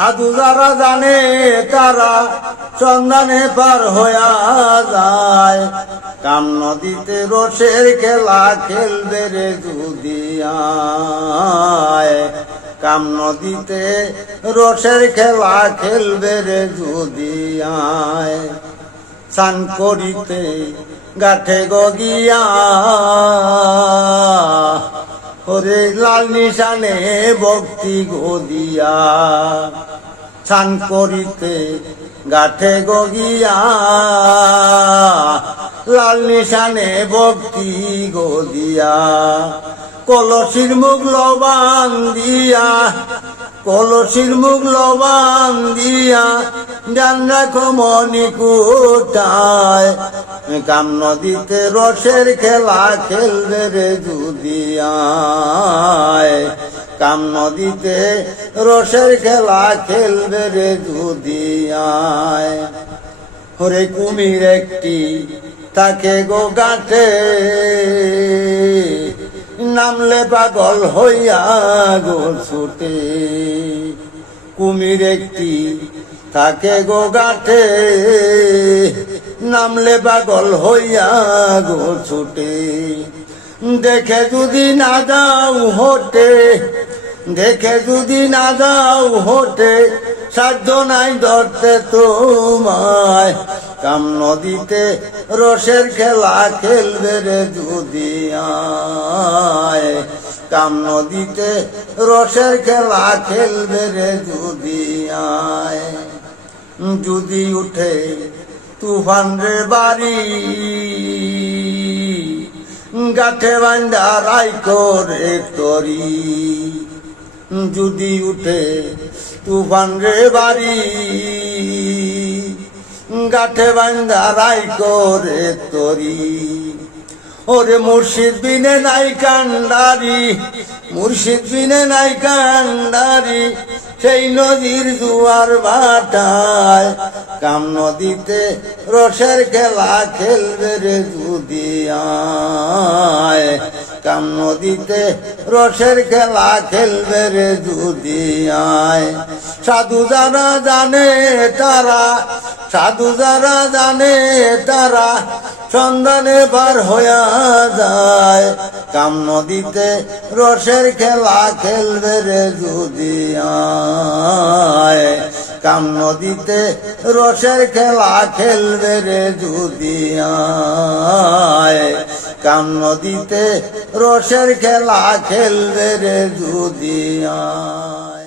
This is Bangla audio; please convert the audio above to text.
সাধু যারা জানে তারা চন্দনে পার হইয়া যায়। কাম নদীতে রসের খেলা খেলবে রে যদি আয়। কাম নদীতে রসের খেলা খেলবে রে যদি আয়। স্নান করিতে গাঠে গিয়া ওরে লাল নিশানে ভক্তি গদিয়া। স্নান করিতে গাঠে গিয়া লাল নিশানে ভক্তি গদিয়া। কলসির মুখ লবান দিয়া, কলসির মুখ লবান দিয়া জান রাখো মণিকুটায়। কাম নদীতে রসের খেলা খেলবে রে যদি আয়। কাম নদীতে রসের খেলা খেলবে রে যদি আয়। ওরে কুমির একটি তাকে গো গাটে, নামলে পাগল হইয়া গো ছুটে। কুমির একটি তাকে গো গাটে, নামলে পাগল হইয়া গো ছুটে। দেখে যদি না যাও হোটে, দেখে যদি না যাও হোটে, সাধ্য নাই ধরতে তোমায়। কাম নদীতে রসের খেলা খেলবে রে যদি আয়। কাম নদীতে রসের খেলা খেলবে রে যদি আয়। যদি উঠে তুফান রে বাড়ি, গাঠে বান্ধা রাই করে তরি। যদি উঠে তুফান রে বাড়ি, গাঠে বান্ধা রাই করে তরি। ওরে মুর্শিদ বিনে নাই কান্ডারি, মুর্শিদ বিনে নাই কান্ডারি, সেই নদীর জুয়ার ভাটায়। কাম নদীতে রসের খেলা খেলবে রে যদি আয়। কাম নদীতে রসের খেলা খেলবে রে যদি আয়। সাধু যারা জানে তারা, সাধু যারা জানে তারা সন্ধানে পার হইয়া যায়। কাম নদীতে রসের খেলা খেলবে রে যদি আয়। কাম নদীতে রসের খেলা খেলবে রে যদি আয়। কাম নদীতে রসের খেলা খেলবে রে যদি আয়।